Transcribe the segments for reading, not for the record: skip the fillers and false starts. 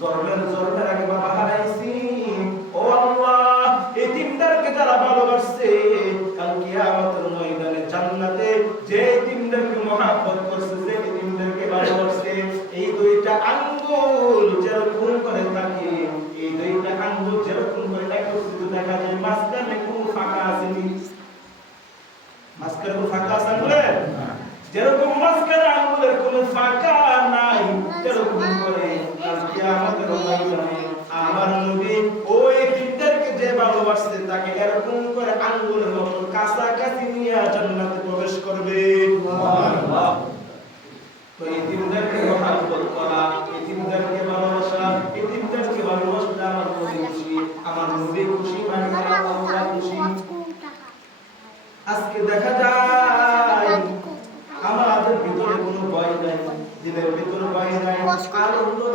জন্মের আগে বাবা হারাইছি। ও আল্লাহ, এতিমদেরকে যারা ভালোবাসছে কাল কিয়ামতের ময়দানে জান্নাতে যে এতিমদেরকে মহব্বত করছে, যে এতিমদেরকে ভালোবাসছে, এই দুইটা আঙ্গুল যেরকম করে থাকে, এই দুইটা আঙ্গুল যেরকম করে একত্রিত দেখা যায়, মাঝখানে কোনো ফাঁকা আছে নি? মাঝখানে কোনো ফাঁকা আছে আঙ্গুলের? যেরকম মাঝখানে আঙ্গুলের কোনো ফাঁকা নাই, যেরকম করে কাল কিয়ামতের ময়দানে আমার নবী ওই এতিমদেরকে যে ভালোবাসছে তাকে এরকম করে আঙ্গুলের মতো কাছাকাছি নিয়ে জান্নাতে প্রবেশ করবে। সুবহানাল্লাহ। তো এতিমদেরকে মহব্বত করা, এতিমদেরকে ভালোবাসা, এতিমদেরকে ভালোবাসলে আমার নবী খুশি, আমার নবী খুশি মানে আল্লাহ খুশি। আজকে দেখা যায় আমাদের ভিতরে কোনো ভয় নাই, দিলের ভিতরে ভয় নাই,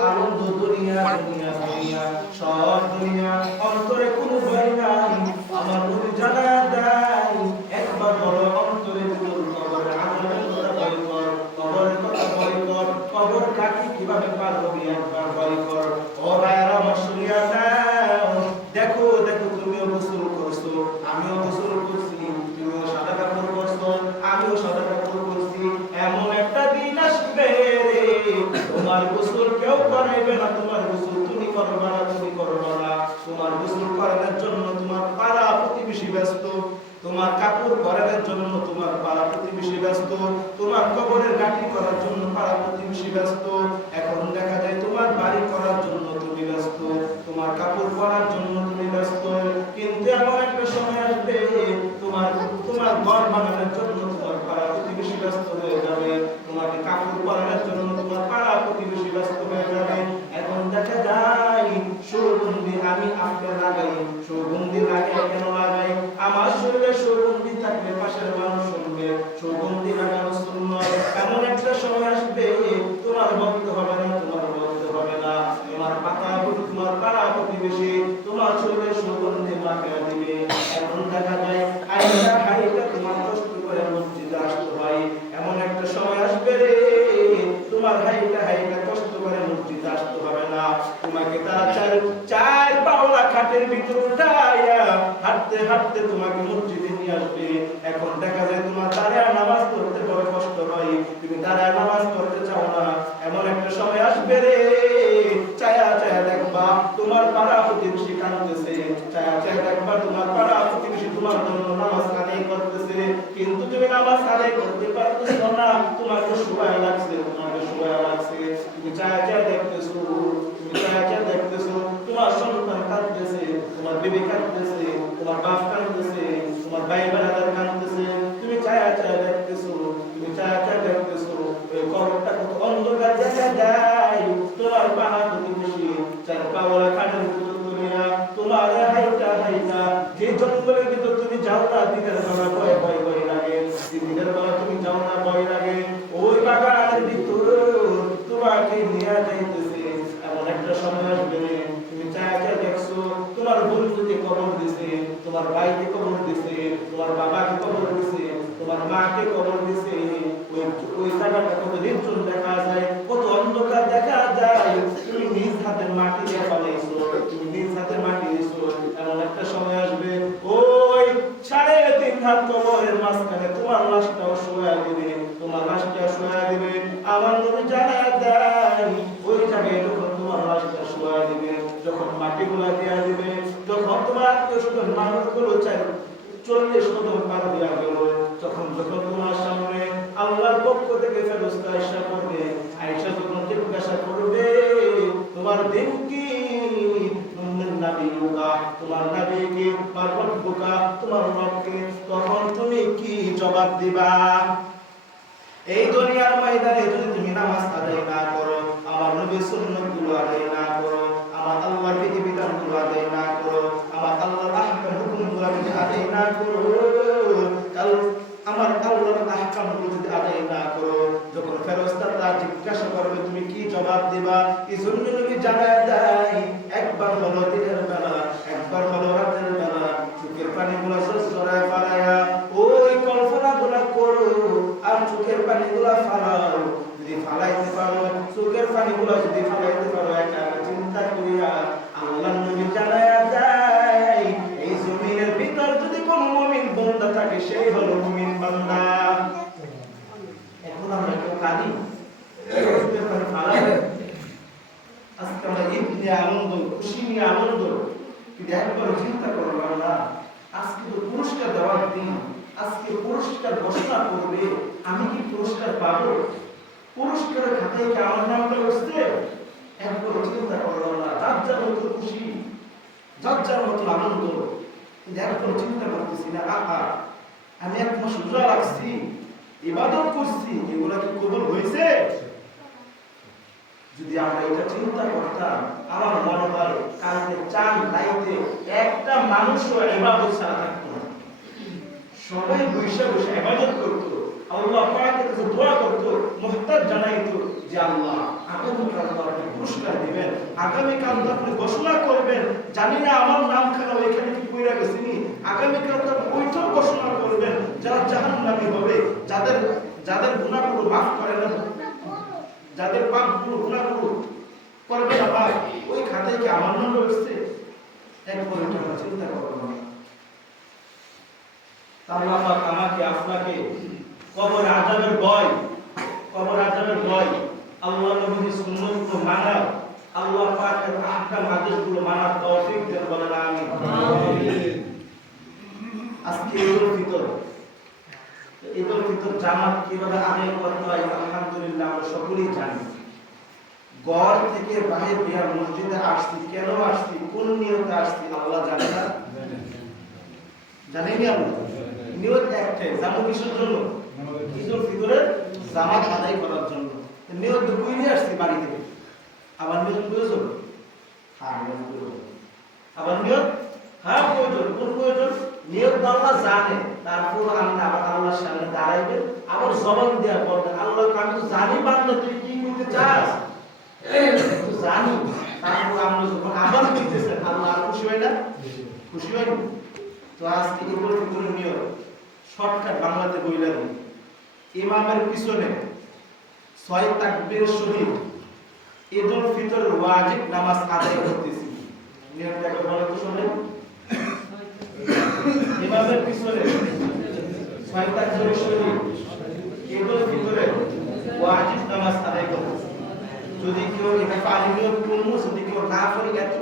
আনন্দ দুনিয়া দুনিয়া দুনিয়া সব দুনিয়া, অন্তরে কোনো ভয় নাই। আমার নবী জানায়া দেয়, একবার বড় অন্তরে ভিতর কবরের আযাবের কথা ভয় কর, কবরের কথা ভয় কর, কবর কাকে কিভাবে পার হবি একবার ভয় কর। ও ভাইরা আমার শুনিয়া দাও, দেখো দেখো তুমিও গোসল করছো, আমিও গোসল করছি, তুমিও সাদা কাপড় পরছো, আমিও সাদা কাপড় পরছি। এমন একটা দিন আসবে রে, তোমার গোসল কেউ করাইবে না, তোমার গোসল তুমি করবা না, তুমি করবা না। তোমার গোসল করানোর জন্য তোমার পাড়া প্রতিবেশী ব্যস্ত, তোমার কাপড় পরানোর জন্য তোমার পাড়া প্রতিবেশী ব্যস্ত, তোমার কবরের গাঁথনি করার জন্য পাড়া প্রতিবেশী ব্যস্ত। এখন দেখা যায় তোমার বাড়ি করার জন্য তুমি ব্যস্ত, তোমার কাপড় পরার জন্য তুমি ব্যস্ত, কিন্তু এমন একটা সময় আসবে তোমার ঘর বানানোর জন্য তোমার পাড়া প্রতিবেশী ব্যস্ত হয়ে যাবে, তোমাকে কাপড় পরানোর জন্য তোমার পাড়া প্রতিবেশী ব্যস্ত হয়ে যাবে। এখন দেখা যায় সুগন্ধি আমি আপনার লাগাই, সুগন্ধি লাগাই কেন লাগাই? আমার শরীরে সুগন্ধি থাকলে পাশের মানুষ শুনবে, সুগন্ধি লাগানো সুন্নাত। এমন একটা সময় আসবে তোমার ভক্ত হবে না, তোমার ভক্ত হবে না, তোমার পাড়া প্রতিবেশী তোমার শরীরে সুগন্ধি লাগাই দিবে। এখন দেখা যায় হাইটা তোমার কষ্ট করে মসজিদে আসতে হয়, এমন একটা সময় আসবে রে তোমার হাইটা কষ্ট করে মসজিদে আসতে হবে না, তোমাকে তারা চার পাওলা খাটের ভিতর উঠাইয়া হাঁটতে হাঁটতে তোমাকে মসজিদে নিয়ে আসবে। এখন দেখা যায় তোমার দাঁড়ায় নামাজ পড়তে বড় কষ্ট হয়, তুমি দাঁড়ায় নামাজ পড়তে চাও না। এমন একটা সময় আসবে রে চায়া চায়া দেখবা তোমার পাড়া প্রতিবেশী কাঁদতেছে, চায়া চায়া দেখবা তোমার পাড়া প্রতিবেশী তোমার জন্য নামাজ আদায় করতেছে, কিন্তু তুমি নামাজ আদায় করতে পারতেছ না, তোমাকে সময় লাগছে, তোমাকে সময় লাগছে। তুমি চায়া চায়া দেখতেছো, তুমি চায়া চায়া দেখতেছো তোমার সন্তান কাঁদতেছে, তোমার বিবি কাঁদতেছে, তোমার বাপ কাঁদতেছে, তোমার ভাই বোনেরা কাঁদতেছে, তুমি চায়া চায়া দেখতেছো, তুমি চায়া চায়া দেখতেছো এই কবরটা কত অন্ধকার দেখা যায়। তোমার পাড়া প্রতিবেশী চার পাওয়ালা খাটের ভিতর তুমিয়া তোমার হাইটা যে জঙ্গলের ভিতর তুমি যাও না, দিনের বেলা ভয় ভয় ভয় লাগে, দিনের বেলা তুমি যাও না ভয় লাগে, ওই বাগানের ভিতর তোমাকে নিয়ে যাইতেছে। এমন একটা সময় আসবে তুমি চায়া চায়া দেখছো তোমার বন্ধুকে কবর দিছে, তোমার ভাইকে কবর দিছে, তোমার বাবাকে কবর দিছে, তোমার মাকে কবর দিছে। ওই জায়গাটা কত নির্জন দেখা যায়, কত অন্ধকার দেখা যায়, তুমি নিজ হাতে মাটি দিয়ে ফলাইছো, তুমি নিজ হাতে মাটি দিছো। এমন একটা সময় আসবে ওই 3.5 হাত কবরের মাঝখানে তোমার লাশটাও শোয়া দিবে, তোমার লাশটা শোয়া দিবে। আমার নবী জানায়া দেয় ওই জায়গায় যখন তোমার লাশটা শোয়া দিবে, যখন মাটিগুলা দেয়া দিবে, যখন তোমার আত্মীয়-স্বজন মানুষগুলো 40 কদম পার দিয়া গেল, যখন তোমার সামনে আল্লাহর পক্ষ থেকে ফেরেশতা আয়েশা করবে, আয়েশা যখন জিজ্ঞাসা করবে তোমার দিন কি, তোমার নবী কি, তোমার রবকে, তখন তুমি কি জবাব দিবা? এই দুনিয়ার ময়দানে যদি তুমি নামাজ আদায় না করো, আমার নবীর সুন্নাতগুলো আদায় না করো, আমার আল্লাহর বিধিবিধানগুলো আদায় না করো, আমার আল্লাহর আহকাম হুকুমগুলো যদি আদায় না করো, আমার আল্লাহর আহকামগুলো যদি আদায় না করো, যখন ফেরেশতারা জিজ্ঞাসা করবে তুমি কি জবাব দিবা? এই জন্য নবী জানায় দেয় একবার হলো দিনের বেলা, একবার হলো রাতের বেলা, চোখের পানিগুলো ঝরঝরায় ফালায়া ওই কল্পনাগুলো করো আর চোখের পানিগুলো ফালাও। যদি ফালাইতে পারো, চোখের পানিগুলো যদি ফালাইতে পারো, একা চিন্তা করিয়া আল্লাহর নবী জানায়া যায় এই জমিনের ভিতর যদি কোনো মুমিন বান্দা থাকে সেই হলো মুমিন বান্দা। এখন আমরা কেউ কাঁদি, চোখের পানি ফালাই, আজকে আমরা ঈদ নিয়ে আনন্দ, খুশি নিয়ে আনন্দ, কিন্তু একবার চিন্তা করো আল্লাহ, আজকে তো পুরস্কার দেওয়ার দিন, আজকে পুরস্কার ঘোষণা করবে, আমি কি পুরস্কার পাবো? পুরস্কারের খাতায় কি আমার নামটা বসছে? একবার চিন্তা করো আল্লাহ, যার যার মতো খুশি, যার যার মতো আনন্দ, কিন্তু একবার চিন্তা করতেছি না, আহা আমি এক মাস রোজা রাখছি, ইবাদত করছি, এগুলা কি কবুল হয়েছে? যদি আমরা এটা চিন্তা করতাম, আমার মনে হয় কালকে চাঁদ রাইতে একটা মানুষও ইবাদত ছাড়া থাকতো না, সবাই বসে বসে ইবাদত করতো, আল্লাহ পাকের কাছে দোয়া করতো, মুহতাজ জানাইতো যে আল্লাহ আগামীকাল তো আপনি পুরস্কার দিবেন, আগামীকাল তো আপনি ঘোষণা করবেন, জানি না আমার নাম খারাপ এখানে কি কইরা গেছিনি, আগামীকাল তো আপনি ওইটাও ঘোষণা করবেন যারা জাহান্নামী হবে, যাদের যাদের গুনাহগুলো মাফ করেন না, যাদের পাপগুলো গুনাহগুলো করবে না ভাই, ওই খাতায় কি আমার নাম রয়েছে? একবার এটা চিন্তা করো না। আল্লাহ পাক আমাকে আপনাকে কবর আযাবের ভয়, কবর আযাবের ভয়, আল্লাহ নবীর সুন্নাতগুলো মানা, আল্লাহ পাকের আহকাম আদেশগুলো মানার তৌফিক দেন, বলেন আমিন। আজকে ঈদুল ফিতর জামাত কিভাবে আদায় করতে হয় আলহামদুলিল্লাহ আমরা সকলেই জানি। ঘর থেকে বাহির হইয়া মসজিদে আসছি, কেন আসছি, কোন নিয়তে আসছি আল্লাহ জানে না? জানেনি আল্লাহ? নিয়ত একটাই, জানো কিসের জন্য? ঈদুল ফিতরের জামাত আদায় করার জন্য। নিয়ত কইরে আসছি বাড়ি থেকে, আবার নিয়ত প্রয়োজন? হ্যাঁ নিয়ত প্রয়োজন। আবার নিয়ত হ্যাঁ প্রয়োজন। কোন প্রয়োজন? নিয়ত আল্লাহ জানে, তারপর আমরা আবার আল্লাহর সামনে দাঁড়াইবেন, আবার জবান দেওয়া করবেন, আল্লাহ আমি তো জানি বান্দা তুই কি করতে চাস, তো জানি, তারপর আমরা যখন আবার করতেছেন আল্লাহ আর খুশি হয় না? খুশি হয় না? তো আজকে ঈদুল ফিতরের নিয়ত শর্টকাট বাংলাতে বইলা দিই, ইমামের পিছনে 6 তাকবীর শহীদ ঈদুল ফিতর ওয়াজিব নামাজ আদায় করতেছি। নিয়তটাকে বলে তো শুনেন, ইমামের পিছনে 6 তাকবীর শহীদ ঈদুল ফিতরে ওয়াজিব নামাজ আদায় করতেছি। যদি কেউ এটা পারি নিয়ত করবো, যদি কেউ না করে এত